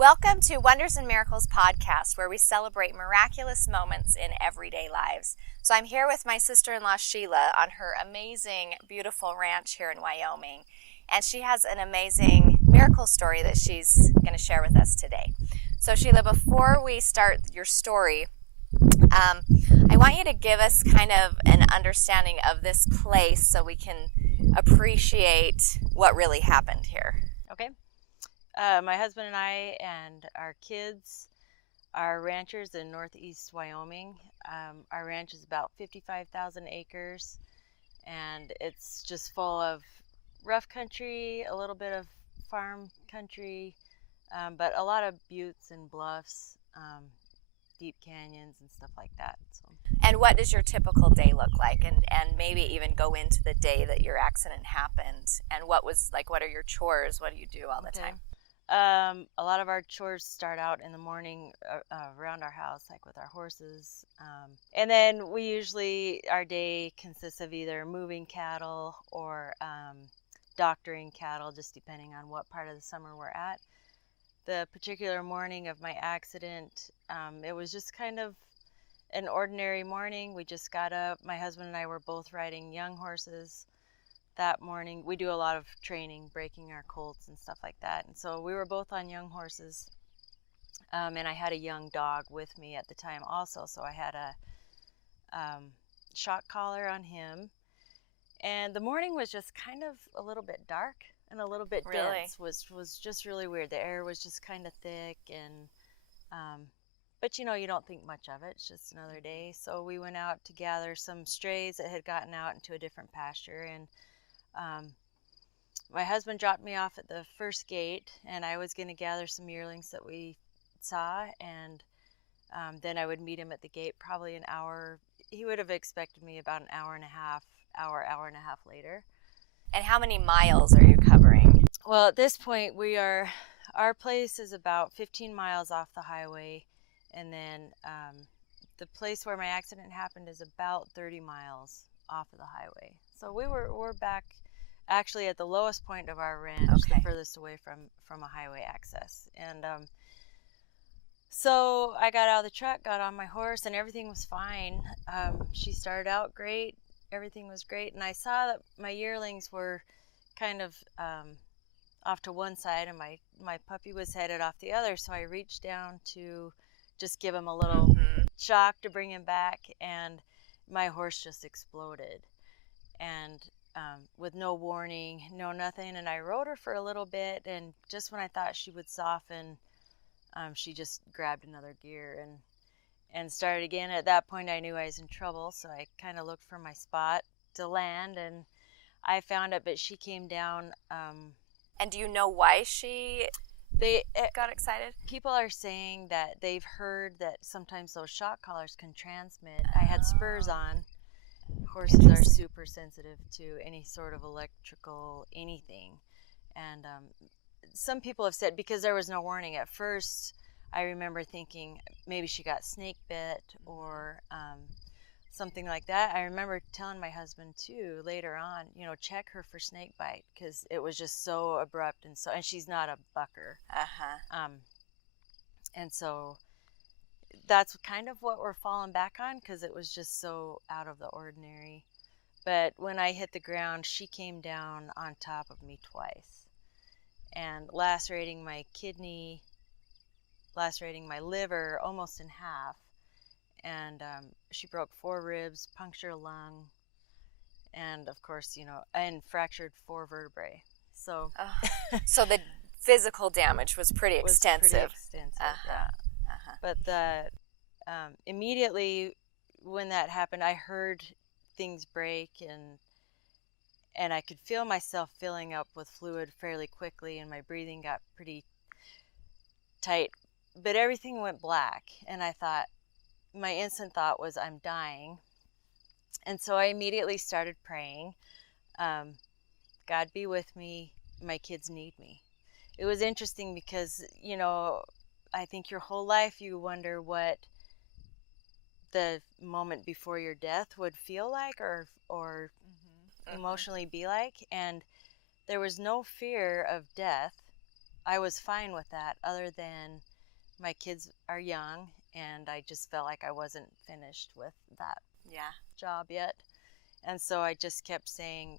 Welcome to Wonders and Miracles podcast, where we celebrate miraculous moments in everyday lives. So I'm here with my sister-in-law Sheila on her amazing, beautiful ranch here in Wyoming. And she has an amazing miracle story that she's going to share with us today. So Sheila, before we start your story, I want you to give us kind of an understanding of this place so we can appreciate what really happened here. Okay. My husband and I and our kids are ranchers in northeast Wyoming. Our ranch is about 55,000 acres, and it's just full of rough country, a little bit of farm country, but a lot of buttes and bluffs, deep canyons and stuff like that. So. And what does your typical day look like? And maybe even go into the day that your accident happened. And what are your chores? What do you do all the time? A lot of our chores start out in the morning around our house, like with our horses. And then our day consists of either moving cattle or doctoring cattle, just depending on what part of the summer we're at. The particular morning of my accident, it was just kind of an ordinary morning. We just got up. My husband and I were both riding young horses that morning. We do a lot of training, breaking our colts and stuff like that. And so we were both on young horses. And I had a young dog with me at the time also. So I had a shock collar on him. And the morning was just kind of a little bit dark and a little bit dense. Was just really weird. The air was just kind of thick. And but you don't think much of it. It's just another day. So we went out to gather some strays that had gotten out into a different pasture. And my husband dropped me off at the first gate, and I was going to gather some yearlings that we saw, and then I would meet him at the gate probably an hour. He would have expected me about an hour and a half later. And how many miles are you covering? Well, at this point, our place is about 15 miles off the highway, and then the place where my accident happened is about 30 miles off of the highway. So we're back actually at the lowest point of our ranch, okay. The furthest away from a highway access. And so I got out of the truck, got on my horse, and everything was fine. She started out great. Everything was great. And I saw that my yearlings were kind of off to one side, and my puppy was headed off the other. So I reached down to just give him a little shock to bring him back, and my horse just exploded. And with no warning, no nothing. And I rode her for a little bit, and just when I thought she would soften, she just grabbed another gear and started again. At that point, I knew I was in trouble, so I kind of looked for my spot to land, and I found it, but she came down. And do you know why she got excited? People are saying that they've heard that sometimes those shock collars can transmit. I had spurs on. Horses are super sensitive to any sort of electrical anything. And some people have said, because there was no warning at first, I remember thinking maybe she got snake bit or something like that. I remember telling my husband too later on, check her for snake bite, because it was just so abrupt and she's not a bucker. And so that's kind of what we're falling back on, because it was just so out of the ordinary. But when I hit the ground, she came down on top of me twice and lacerating my kidney, lacerating my liver almost in half. And she broke 4 ribs, punctured a lung, and of course, and fractured 4 vertebrae. So, so the physical damage was pretty extensive. Yeah. But immediately when that happened, I heard things break, and I could feel myself filling up with fluid fairly quickly, and my breathing got pretty tight. But everything went black, and my instant thought was, I'm dying. And so I immediately started praying, God be with me, my kids need me. It was interesting because, I think your whole life you wonder what the moment before your death would feel like or emotionally be like. And there was no fear of death. I was fine with that, other than my kids are young, and I just felt like I wasn't finished with that job yet. And so I just kept saying,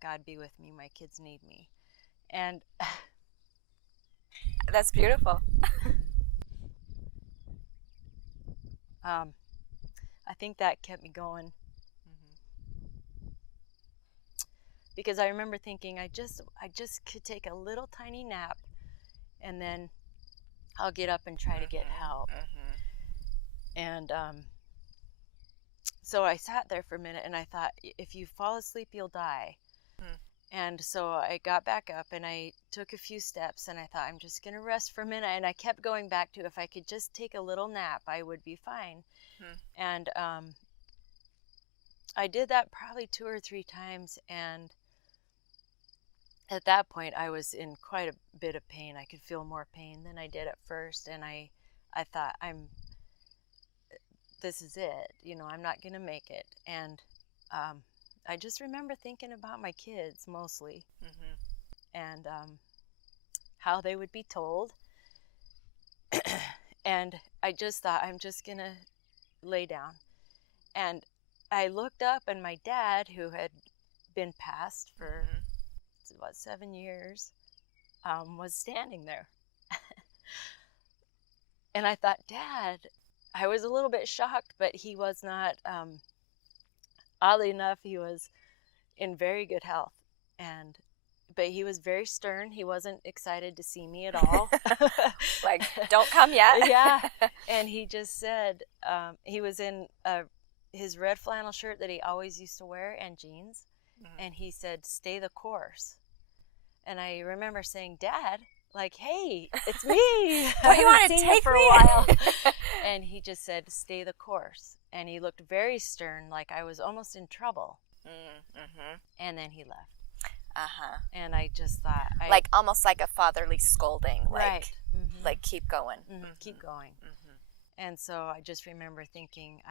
God be with me, my kids need me. And That's beautiful. I think that kept me going. Because I remember thinking, I just could take a little tiny nap, and then I'll get up and try to get help. And so I sat there for a minute, and I thought, if you fall asleep, you'll die. And so I got back up, and I took a few steps, and I thought, I'm just going to rest for a minute. And I kept going back to, if I could just take a little nap, I would be fine. And I did that probably 2 or 3 times, and at that point I was in quite a bit of pain. I could feel more pain than I did at first, and I thought, this is it, I'm not going to make it. And I just remember thinking about my kids mostly, and how they would be told. And I just thought, I'm just going to lay down. And I looked up, and my dad, who had been passed for about 7 years, was standing there. And I thought, Dad, I was a little bit shocked, but he was not, oddly enough, he was in very good health. But he was very stern. He wasn't excited to see me at all. Like, don't come yet. Yeah. And he just said, he was in his red flannel shirt that he always used to wear, and jeans. And he said, stay the course. And I remember saying, Dad, like, hey, it's me. Don't you want to take for me? a while? And he just said, stay the course. And he looked very stern, like I was almost in trouble. And then he left. And I just thought, like almost like a fatherly scolding, like, right. Like, keep going. Keep going. And so I just remember thinking,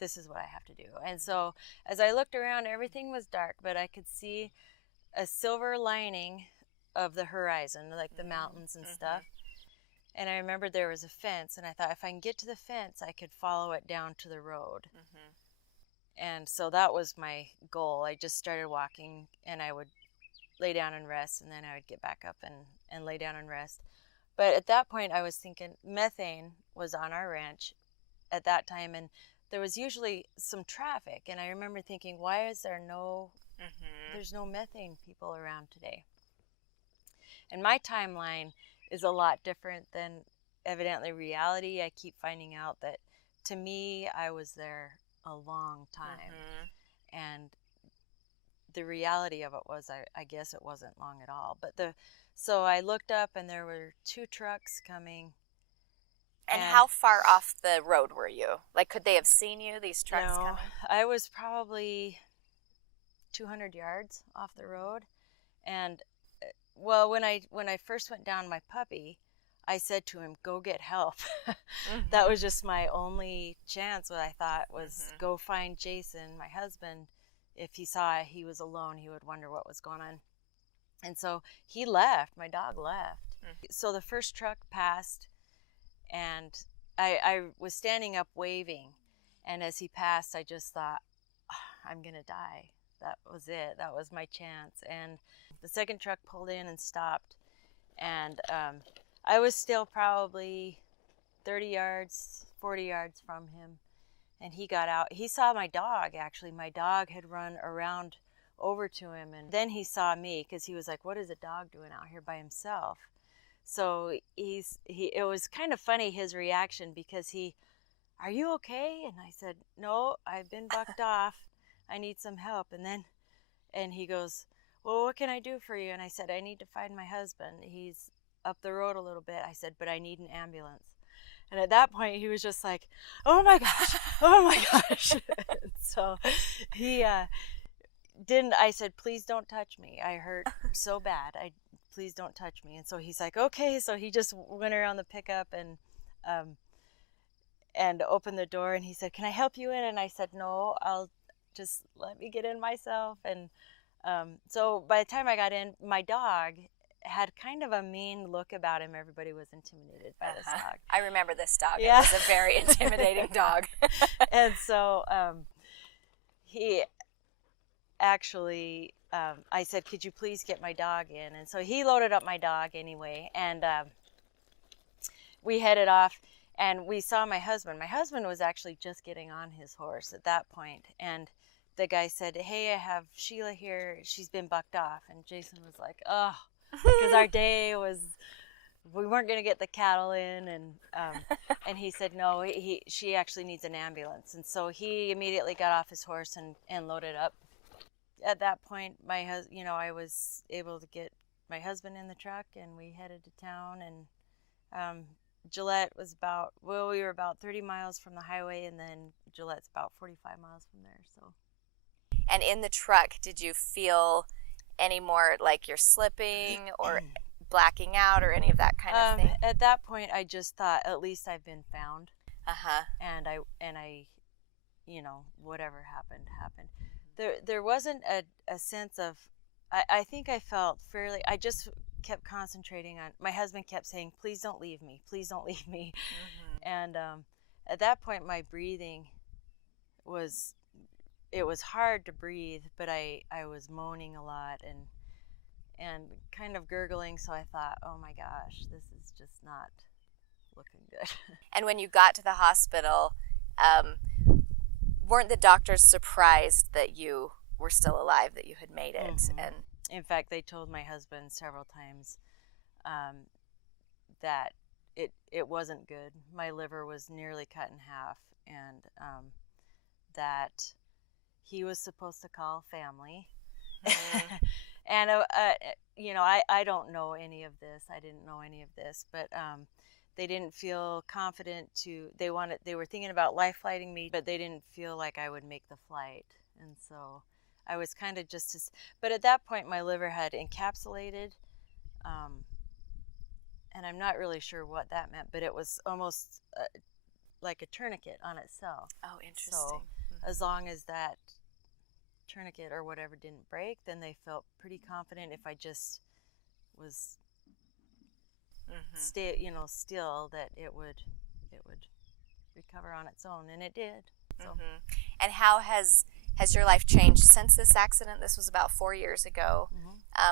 this is what I have to do. And so as I looked around, everything was dark, but I could see a silver lining of the horizon, like the mountains and stuff. And I remember there was a fence, and I thought, if I can get to the fence, I could follow it down to the road. And so that was my goal. I just started walking, and I would lay down and rest, and then I would get back up and lay down and rest. But at that point, I was thinking, methane was on our ranch at that time, and there was usually some traffic. And I remember thinking, why is there there's no methane people around today? And my timeline is a lot different than evidently reality. I keep finding out that, to me, I was there a long time. And the reality of it was, I guess it wasn't long at all. So I looked up, and there were 2 trucks coming. And how far off the road were you? Like, could they have seen you, these trucks coming? I was probably 200 yards off the road. And well, when I first went down my puppy, I said to him, go get help. That was just my only chance. What I thought was, go find Jason, my husband. If he saw he was alone, he would wonder what was going on. And so he left. My dog left. So the first truck passed, and I was standing up waving. And as he passed, I just thought, I'm going to die. That was it. That was my chance. And the second truck pulled in and stopped. And I was still probably 30 yards, 40 yards from him. And he got out. He saw my dog, actually. My dog had run around over to him. And then he saw me, because he was like, what is a dog doing out here by himself? So it was kind of funny, his reaction, because are you okay? And I said, no, I've been bucked off. I need some help. And he goes, well, what can I do for you? And I said, I need to find my husband. He's up the road a little bit. I said, but I need an ambulance. And at that point, he was just like, oh my gosh, oh my gosh. So he didn't, I said, please don't touch me. I hurt so bad. Please don't touch me. And so he's like, okay. So he just went around the pickup and opened the door, and he said, can I help you in? And I said, no, I'll just let me get in myself. And so by the time I got in, my dog had kind of a mean look about him. Everybody was intimidated by this dog. I remember this dog. Yeah. It was a very intimidating dog. And so he actually, I said, could you please get my dog in? And so he loaded up my dog anyway, and we headed off, and we saw my husband. My husband was actually just getting on his horse at that point, and the guy said, hey, I have Sheila here. She's been bucked off. And Jason was like, oh, because our day was, we weren't going to get the cattle in. And he said, no, she actually needs an ambulance. And so he immediately got off his horse and loaded up. At that point, I was able to get my husband in the truck, and we headed to town. And Gillette was we were about 30 miles from the highway, and then Gillette's about 45 miles from there. So. And in the truck, did you feel any more like you're slipping or blacking out or any of that kind of thing? At that point, I just thought, at least I've been found. And I, whatever happened. There wasn't a sense of, I think I felt fairly, I just kept concentrating on, my husband kept saying, please don't leave me, please don't leave me. And at that point, my breathing was, it was hard to breathe, but I was moaning a lot and kind of gurgling, so I thought, oh my gosh, this is just not looking good. And when you got to the hospital, weren't the doctors surprised that you were still alive, that you had made it? And in fact, they told my husband several times that it wasn't good. My liver was nearly cut in half, and that he was supposed to call family. And I don't know any of this. I didn't know any of this, but they didn't feel confident they were thinking about life flighting me, but they didn't feel like I would make the flight. And so I was kind of but at that point my liver had encapsulated, and I'm not really sure what that meant, but it was almost like a tourniquet on itself. Oh, interesting. So as long as that tourniquet or whatever didn't break, then they felt pretty confident if I just was still, that it would recover on its own, and it did. So. And how has your life changed since this accident? This was about 4 years ago.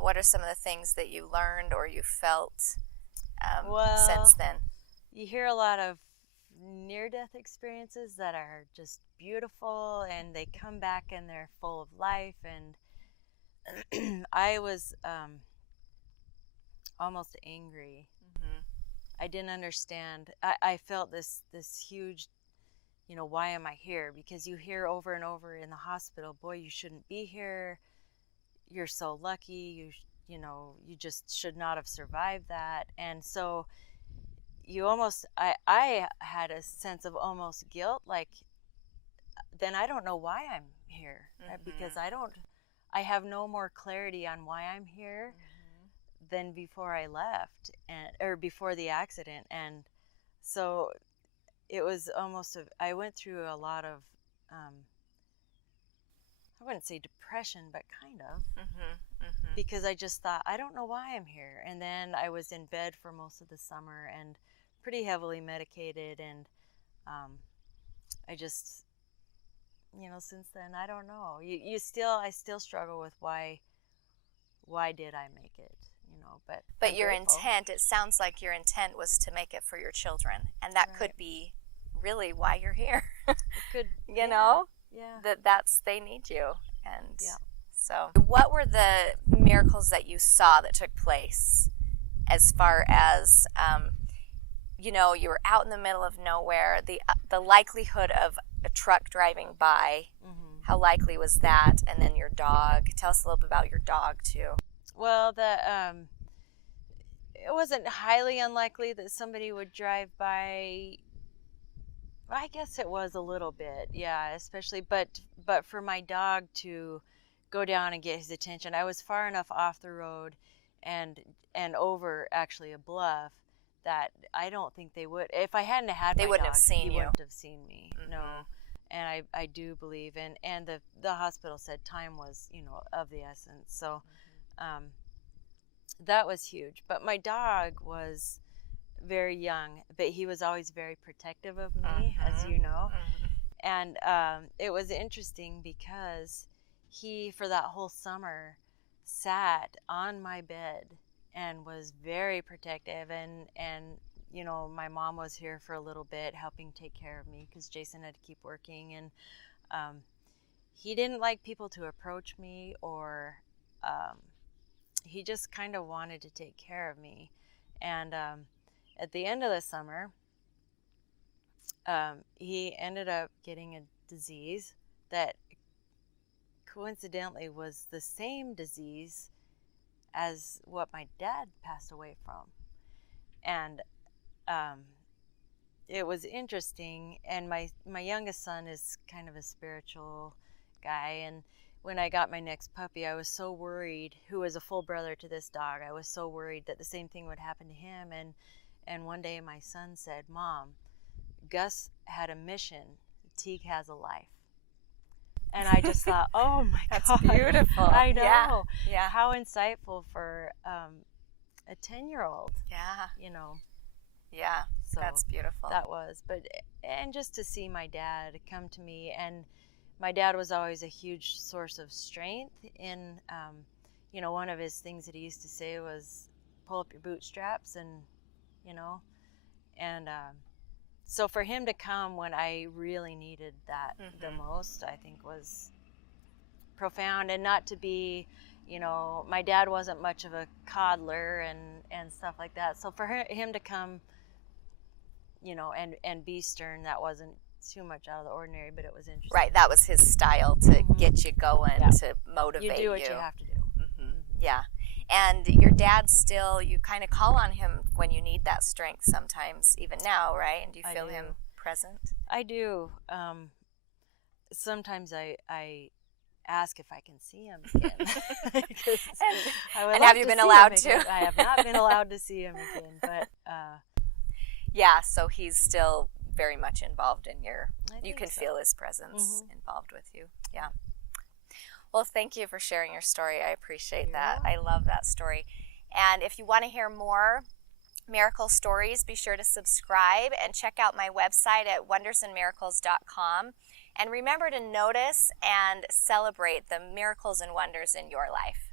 What are some of the things that you learned or you felt since then? You hear a lot of near-death experiences that are just beautiful, and they come back and they're full of life. And I was almost angry. I didn't understand. I felt this huge, why am I here? Because you hear over and over in the hospital, boy, you shouldn't be here. You're so lucky. You just should not have survived that. And so I had a sense of almost guilt, like, then I don't know why I'm here, right? Because I have no more clarity on why I'm here than before I left, or before the accident. And so it was almost, I went through a lot of, I wouldn't say depression, but kind of, because I just thought, I don't know why I'm here. And then I was in bed for most of the summer and pretty heavily medicated, and I just, since then, I don't know. I still struggle with why did I make it, but your grateful. Intent, it sounds like your intent was to make it for your children, and that could be really why you're here. It could, that's, they need you. And so what were the miracles that you saw that took place, as far as you were out in the middle of nowhere, the likelihood of a truck driving by, how likely was that? And then your dog, tell us a little bit about your dog too. Well, it wasn't highly unlikely that somebody would drive by. I guess it was a little bit, yeah, especially, but for my dog to go down and get his attention, I was far enough off the road and over actually a bluff that I don't think they would. If I hadn't had my dog, he wouldn't have seen me. No. And I do believe, and the hospital said time was, of the essence. So that was huge. But my dog was very young, but he was always very protective of me, as you know. And it was interesting because he, for that whole summer, sat on my bed and was very protective. And you know, my mom was here for a little bit helping take care of me because Jason had to keep working. And he didn't like people to approach me, or he just kind of wanted to take care of me. And at the end of the summer, he ended up getting a disease that coincidentally was the same disease as what my dad passed away from. And it was interesting. And my youngest son is kind of a spiritual guy. And when I got my next puppy, I was so worried, who was a full brother to this dog, I was so worried that the same thing would happen to him. And one day my son said, "Mom, Gus had a mission. Teague has a life." And I just thought, oh my God. That's beautiful. I know. Yeah. Yeah. How insightful for a 10-year-old. Yeah. You know. Yeah. So that's beautiful. That was. And just to see my dad come to me, and my dad was always a huge source of strength. In, you know, one of his things that he used to say was, "Pull up your bootstraps," and, you know, and so for him to come when I really needed that the most, I think was profound. And not to be, you know, my dad wasn't much of a coddler and stuff like that. So for him to come, you know, and be stern, that wasn't too much out of the ordinary, but it was interesting. Right, that was his style to get you going, to motivate you. You do what you have to do. Yeah. And your dad still, you kind of call on him when you need that strength sometimes, even now, right? And do you feel him present? I do. Sometimes I ask if I can see him again. And have you been allowed to? I have not been allowed to see him again, but yeah, so he's still very much involved in you can feel his presence involved with you. Yeah. Well, thank you for sharing your story. I appreciate that. I love that story. And if you want to hear more miracle stories, be sure to subscribe and check out my website at wondersandmiracles.com. And remember to notice and celebrate the miracles and wonders in your life.